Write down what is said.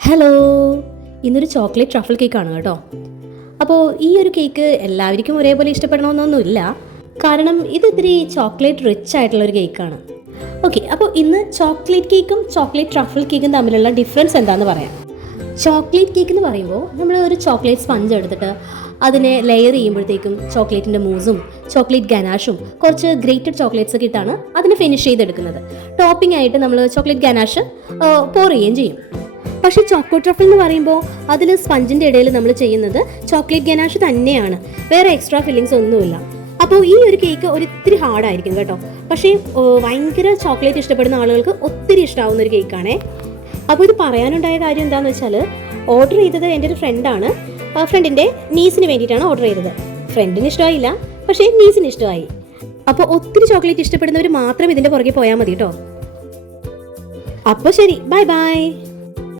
Hello, ഇന്നൊരു chocolate truffle കേക്കാണ് കേട്ടോ. അപ്പോൾ ഈ ഒരു കേക്ക് എല്ലാവർക്കും ഒരേപോലെ ഇഷ്ടപ്പെടണമെന്നൊന്നുമില്ല. കാരണം ഇത് ഇത്തിരി ചോക്ലേറ്റ് റിച്ച് ആയിട്ടുള്ളൊരു കേക്കാണ്. ഓക്കെ, അപ്പോൾ ഇന്ന് ചോക്ലേറ്റ് കേക്കും ചോക്ലേറ്റ് ട്രഫിൾ കേക്കും തമ്മിലുള്ള ഡിഫറൻസ് എന്താണെന്ന് പറയാം. ചോക്ലേറ്റ് കേക്ക് എന്ന് പറയുമ്പോൾ നമ്മൾ ഒരു ചോക്ലേറ്റ് സ്പഞ്ച് എടുത്തിട്ട് അതിനെ ലെയർ ചെയ്യുമ്പോഴത്തേക്കും ചോക്ലേറ്റിൻ്റെ മൂസും ചോക്ലേറ്റ് ഗനാഷും കുറച്ച് ഗ്രേറ്റഡ് ചോക്ലേറ്റ്സ് ഒക്കെ ഇട്ടാണ് അതിനെ ഫിനിഷ് ചെയ്തെടുക്കുന്നത്. ടോപ്പിംഗ് ആയിട്ട് നമ്മൾ ചോക്ലേറ്റ് ഗനാഷ് പോർ ചെയ്യുകയും ചെയ്യും. പക്ഷേ ചോക്കോ ട്രഫിൾ എന്ന് പറയുമ്പോൾ അതിൽ സ്പഞ്ചിൻ്റെ ഇടയിൽ നമ്മൾ ചെയ്യുന്നത് ചോക്ലേറ്റ് ഗനാഷ് തന്നെയാണ്, വേറെ എക്സ്ട്രാ ഫില്ലിങ്സ് ഒന്നുമില്ല. അപ്പോൾ ഈ ഒരു കേക്ക് ഒരിത്തിരി ഹാർഡായിരിക്കും കേട്ടോ. പക്ഷേ ഭയങ്കര ചോക്ലേറ്റ് ഇഷ്ടപ്പെടുന്ന ആളുകൾക്ക് ഒത്തിരി ഇഷ്ടമാവുന്ന ഒരു കേക്കാണേ. അപ്പോൾ ഇത് പറയാനുണ്ടായ കാര്യം എന്താണെന്ന് വെച്ചാൽ, ഓർഡർ ചെയ്തത് എൻ്റെ ഒരു ഫ്രണ്ടാണ്. ഫ്രണ്ടിൻ്റെ നീസിന് വേണ്ടിയിട്ടാണ് ഓർഡർ ചെയ്തത്. ഫ്രണ്ടിന് ഇഷ്ടമായില്ല, പക്ഷേ നീസിന് ഇഷ്ടമായി. അപ്പോൾ ഒത്തിരി ചോക്ലേറ്റ് ഇഷ്ടപ്പെടുന്നവർ മാത്രം ഇതിൻ്റെ പുറകെ പോയാൽ മതി കേട്ടോ. അപ്പോൾ ശരി, ബൈ ബൈ.